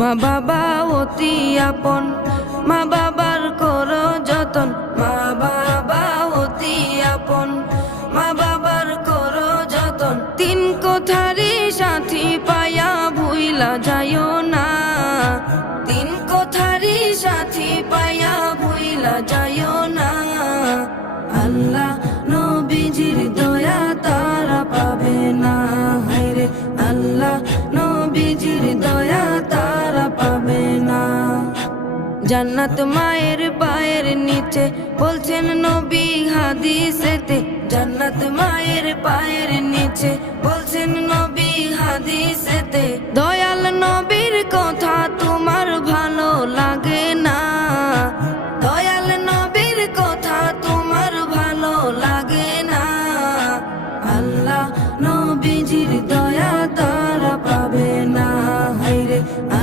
মা বাবা অতি আপন, মা বাবার করো যতন। মা বাবা অতি আপন, মা বাবার করো যতন। তিন কোঠারি সাথী পায়া ভুইলা যাইও না, তিন কোঠারি সাথী পায়া ভুইলা যাইও না। আল্লাহ নবীজির দয়া তারা পাবে না, হায়রে আল্লাহ নবীজির দয়া তারা পাবে না। জান্নাত মায়ের পায়ের নিচে বলছেন নবী হাদিসেতে, জান্নাত মায়ের পায়ের নিচে বলছেন নবী হাদিসেতে। দয়াল নবীর কথা